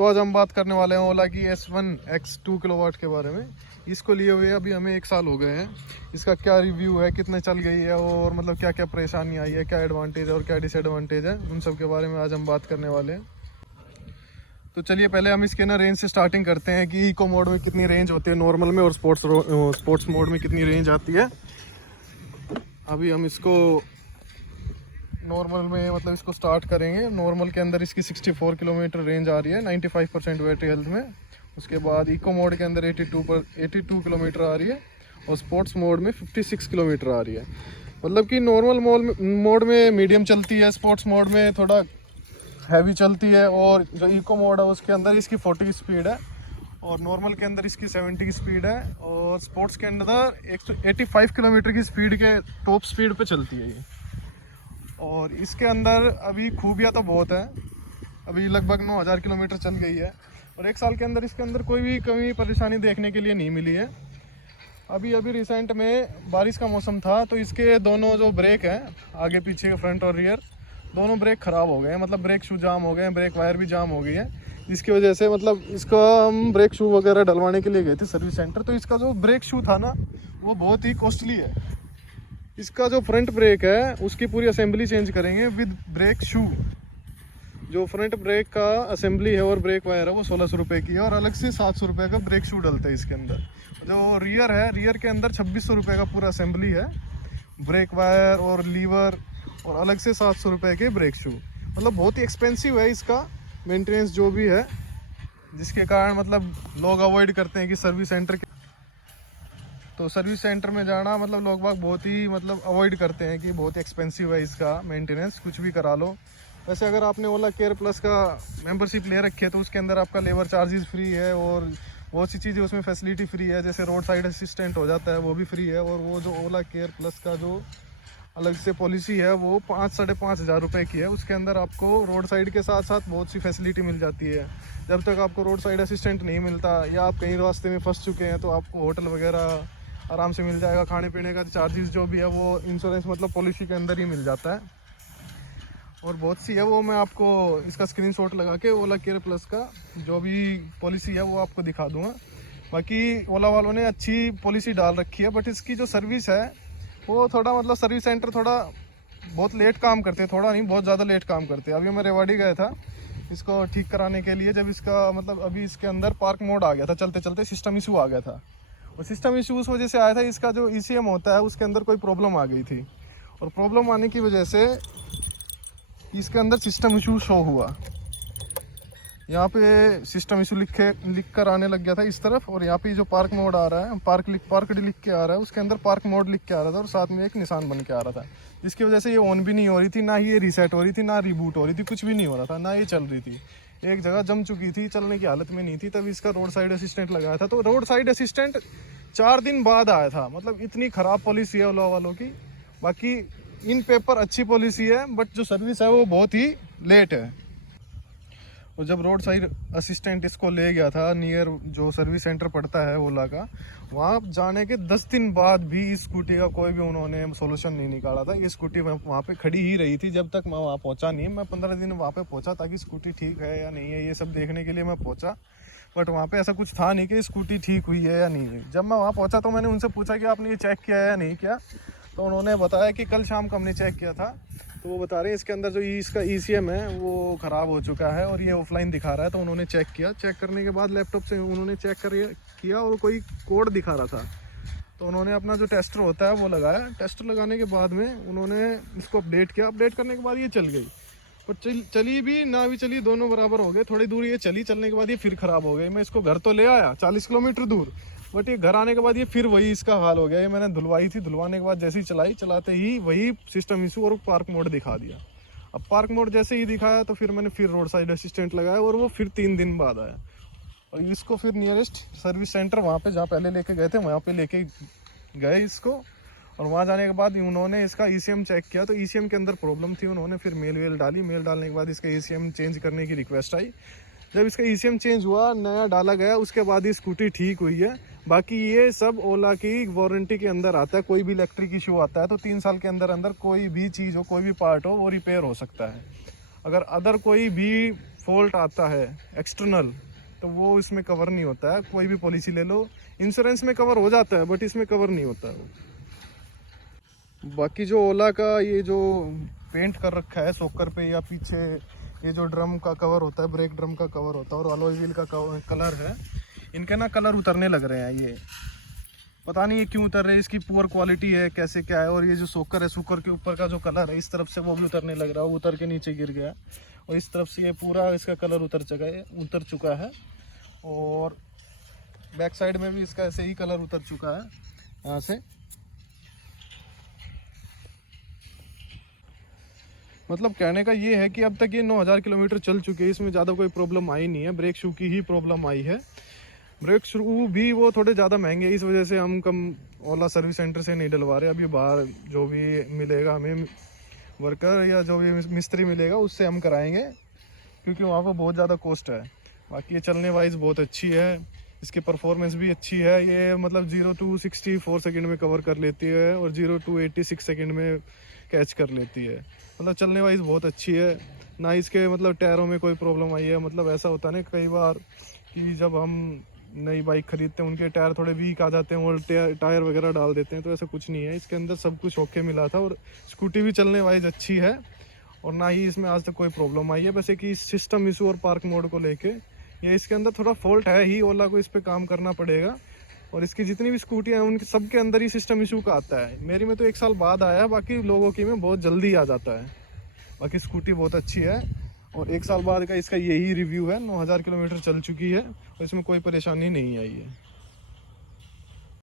तो आज हम बात करने वाले हैं ओला की S1 X 2 किलोवाट के बारे में। इसको लिए हुए अभी हमें 1 साल हो गए हैं। इसका क्या रिव्यू है, कितने चल गई है और मतलब क्या क्या परेशानी आई है, क्या एडवांटेज है और क्या डिसएडवांटेज है, उन सब के बारे में आज हम बात करने वाले हैं। तो चलिए पहले हम इसके ना रेंज से स्टार्टिंग करते हैं कि इको मोड में कितनी रेंज होती है नॉर्मल में और स्पोर्ट्स मोड में कितनी रेंज आती है। अभी हम इसको नॉर्मल में मतलब इसको स्टार्ट करेंगे। नॉर्मल के अंदर इसकी 64 किलोमीटर रेंज आ रही है 95% बैटरी हेल्थ में। उसके बाद इको मोड के अंदर 82 किलोमीटर आ रही है और स्पोर्ट्स मोड में 56 किलोमीटर आ रही है। मतलब कि नॉर्मल मोड में मीडियम चलती है, स्पोर्ट्स मोड में थोड़ा हैवी चलती है और जो इको मोड है उसके अंदर इसकी 40 की स्पीड है और नॉर्मल के अंदर इसकी 70 की स्पीड है और स्पोर्ट्स के अंदर 185 किलोमीटर की स्पीड के टॉप स्पीड पे चलती है ये। और इसके अंदर अभी खूबियाँ तो बहुत है, अभी लगभग 9000 किलोमीटर चल गई है और 1 साल के अंदर इसके अंदर कोई भी कमी परेशानी देखने के लिए नहीं मिली है। अभी रिसेंट में बारिश का मौसम था तो इसके दोनों जो ब्रेक हैं, आगे पीछे फ्रंट और रियर, दोनों ब्रेक ख़राब हो गए हैं। मतलब ब्रेक शू जाम हो गए हैं, ब्रेक वायर भी जाम हो गई है। इसकी वजह से मतलब इसका हम ब्रेक शू वगैरह डलवाने के लिए गए थे सर्विस सेंटर, तो इसका जो ब्रेक शू था ना वो बहुत ही कॉस्टली है। इसका जो फ्रंट ब्रेक है उसकी पूरी असेंबली चेंज करेंगे विद ब्रेक शू। जो फ्रंट ब्रेक का असेंबली है और ब्रेक वायर है वो 1600 रुपये की है और अलग से 700 रुपये का ब्रेक शू डलता है इसके अंदर। जो रियर है, रियर के अंदर 2600 रुपये का पूरा असेंबली है, ब्रेक वायर और लीवर और अलग से 700 रुपये के ब्रेक शू। मतलब बहुत ही एक्सपेंसिव है इसका मेंटेनेंस जो भी है, जिसके कारण मतलब लोग अवॉइड करते हैं कि सर्विस सेंटर के, तो सर्विस सेंटर में जाना मतलब लोग बाग बहुत ही मतलब अवॉइड करते हैं कि बहुत एक्सपेंसिव है इसका मेंटेनेंस, कुछ भी करा लो। वैसे अगर आपने ओला केयर प्लस का मेंबरशिप ले रखी है तो उसके अंदर आपका लेबर चार्जेस फ्री है और बहुत सी चीज़ें उसमें फैसिलिटी फ्री है, जैसे रोड साइड असिस्टेंट हो जाता है वो भी फ्री है। और वो जो ओला केयर प्लस का जो अलग से पॉलिसी है वो 5-5.5 हज़ार रुपये की है। उसके अंदर आपको रोड साइड के साथ साथ बहुत सी फैसिलिटी मिल जाती है। जब तक आपको रोड साइड असिस्टेंट नहीं मिलता या आप कहीं रास्ते में फंस चुके हैं तो आपको होटल वगैरह आराम से मिल जाएगा। खाने पीने का चार्जेस जो भी है वो इंश्योरेंस मतलब पॉलिसी के अंदर ही मिल जाता है। और बहुत सी है, वो मैं आपको इसका स्क्रीनशॉट लगा के ओला केयर प्लस का जो भी पॉलिसी है वो आपको दिखा दूँगा। बाकी ओला वालों ने अच्छी पॉलिसी डाल रखी है, बट इसकी जो सर्विस है वो थोड़ा मतलब सर्विस सेंटर थोड़ा बहुत लेट काम करते हैं, थोड़ा नहीं बहुत ज़्यादा लेट काम करते हैं। अभी मैं रेवाड़ी गया था इसको ठीक कराने के लिए, जब इसका मतलब अभी इसके अंदर पार्क मोड आ गया था, चलते चलते सिस्टम इशू आ गया था। और सिस्टम इशू उस वजह से आया था, इसका जो ECM होता है उसके अंदर कोई प्रॉब्लम आ गई थी और प्रॉब्लम आने की वजह से इसके अंदर सिस्टम इशू शो हुआ। यहाँ पे सिस्टम इशू लिख कर आने लग गया था इस तरफ, और यहाँ पे जो पार्क मोड आ रहा है, पार्क लिख के आ रहा है, उसके अंदर पार्क मोड लिख के आ रहा था और साथ में एक निशान बन के आ रहा था, जिसकी वजह से ये ऑन भी नहीं हो रही थी, ना ही ये रीसेट हो रही थी, ना रिबूट हो रही थी, कुछ भी नहीं हो रहा था, ना ये चल रही थी। एक जगह जम चुकी थी, चलने की हालत में नहीं थी। तब इसका रोड साइड असिस्टेंट लगाया था, तो रोड साइड असिस्टेंट 4 दिन बाद आया था। मतलब इतनी ख़राब पॉलिसी है ओला वालों की। बाकी इन पेपर अच्छी पॉलिसी है, बट जो सर्विस है वो बहुत ही लेट है। और जब रोड साइड असिस्टेंट इसको ले गया था नियर जो सर्विस सेंटर पड़ता है ओला का, वहाँ जाने के 10 दिन बाद भी इस स्कूटी का कोई भी उन्होंने सोल्यूशन नहीं निकाला था। ये स्कूटी वहाँ पे खड़ी ही रही थी जब तक मैं वहाँ पहुँचा नहीं। मैं 15 दिन वहाँ पे पहुँचा ताकि स्कूटी ठीक है या नहीं है ये सब देखने के लिए मैं पहुँचा, बट वहाँ पे ऐसा कुछ था नहीं कि स्कूटी ठीक हुई है या नहीं है। जब मैं वहाँ पहुँचा तो मैंने उनसे पूछा कि आपने ये चेक किया है या नहीं किया, तो उन्होंने बताया कि कल शाम को हमने चेक किया था। तो वो बता रहे हैं इसके अंदर जो इसका ECM है वो ख़राब हो चुका है और ये ऑफलाइन दिखा रहा है। तो उन्होंने चेक किया, चेक करने के बाद लैपटॉप से उन्होंने चेक किया और कोई कोड दिखा रहा था। तो उन्होंने अपना जो टेस्टर होता है वो लगाया। टेस्टर लगाने के बाद में उन्होंने इसको अपडेट किया। अपडेट करने के बाद ये चल गई, पर चली भी ना भी चली, दोनों बराबर हो गए। थोड़ी दूर ये चली, चलने के बाद ये फिर ख़राब हो गई। मैं इसको घर तो ले आया 40 किलोमीटर दूर, बट ये घर आने के बाद ये फिर वही इसका हाल हो गया। ये मैंने धुलवाई थी, धुलवाने के बाद जैसे ही चलाते ही वही सिस्टम इशू और पार्क मोड दिखा दिया। अब पार्क मोड जैसे ही दिखाया तो फिर मैंने फिर रोड साइड असिस्टेंट लगाया और वो फिर 3 दिन बाद आया। और इसको फिर नियरेस्ट सर्विस सेंटर वहाँ पे जहाँ पहले लेके गए थे वहाँ पे लेके गए इसको, और वहाँ जाने के बाद उन्होंने इसका ECM चेक किया तो ECM के अंदर प्रॉब्लम थी। उन्होंने फिर मेल डाली, मेल डालने के बाद इसका ECM चेंज करने की रिक्वेस्ट आई। जब इसका ECM चेंज हुआ, नया डाला गया, उसके बाद ही स्कूटी ठीक हुई है। बाकी ये सब ओला की वारंटी के अंदर आता है। कोई भी इलेक्ट्रिक इशू आता है तो 3 साल के अंदर कोई भी चीज़ हो, कोई भी पार्ट हो, वो रिपेयर हो सकता है। अगर अदर कोई भी फॉल्ट आता है एक्सटर्नल, तो वो इसमें कवर नहीं होता है। कोई भी पॉलिसी ले लो, इंश्योरेंस में कवर हो जाता है बट इसमें कवर नहीं होता है वो। बाकी जो ओला का ये जो पेंट कर रखा है सॉकर पे या पीछे, ये जो ड्रम का कवर होता है, ब्रेक ड्रम का कवर होता है और अलॉय व्हील का कलर है, इनके ना कलर उतरने लग रहे हैं। ये पता नहीं ये क्यों उतर रहे हैं, इसकी पुअर क्वालिटी है कैसे क्या है। और ये जो सॉकर है, सॉकर के ऊपर का जो कलर है इस तरफ से वो भी उतरने लग रहा है, वो उतर के नीचे गिर गया। और इस तरफ से ये पूरा इसका कलर उतर चुका है। और बैक साइड में भी इसका ऐसे ही कलर उतर चुका है यहाँ से। मतलब कहने का ये है कि अब तक ये 9000 किलोमीटर चल चुके हैं, इसमें ज़्यादा कोई प्रॉब्लम आई नहीं है। ब्रेक शू की ही प्रॉब्लम आई है। ब्रेक शू भी वो थोड़े ज़्यादा महंगे, इस वजह से हम कम ओला सर्विस सेंटर से नहीं डलवा रहे। अभी बाहर जो भी मिलेगा हमें वर्कर या जो भी मिस्त्री मिलेगा उससे हम कराएंगे, क्योंकि वहाँ पर बहुत ज़्यादा कॉस्ट है। बाकी ये चलने वाइज बहुत अच्छी है, इसकी परफॉर्मेंस भी अच्छी है। ये मतलब 0 to 64 सेकंड में कवर कर लेती है और 0 to 86 सेकंड में कैच कर लेती है। मतलब चलने वाइज बहुत अच्छी है। ना इसके मतलब टायरों में कोई प्रॉब्लम आई है। मतलब ऐसा होता है ना कई बार कि जब हम नई बाइक खरीदते हैं उनके टायर थोड़े वीक आ जाते हैं और टायर वगैरह डाल देते हैं, तो ऐसा कुछ नहीं है। इसके अंदर सब कुछ ओके मिला था और स्कूटी भी चलने वाइज अच्छी है और ना ही इसमें आज तक कोई प्रॉब्लम आई है। वैसे कि सिस्टम इशू और पार्क मोड को लेके ये इसके अंदर थोड़ा फॉल्ट है ही, ओला को इस पर काम करना पड़ेगा। और इसकी जितनी भी स्कूटियाँ हैं उनके सबके अंदर ही सिस्टम इशू का आता है। मेरी में तो 1 साल बाद आया है, बाकी लोगों की में बहुत जल्दी आ जाता है। बाकी स्कूटी बहुत अच्छी है और 1 साल बाद का इसका यही रिव्यू है। 9000 किलोमीटर चल चुकी है और इसमें कोई परेशानी नहीं आई है।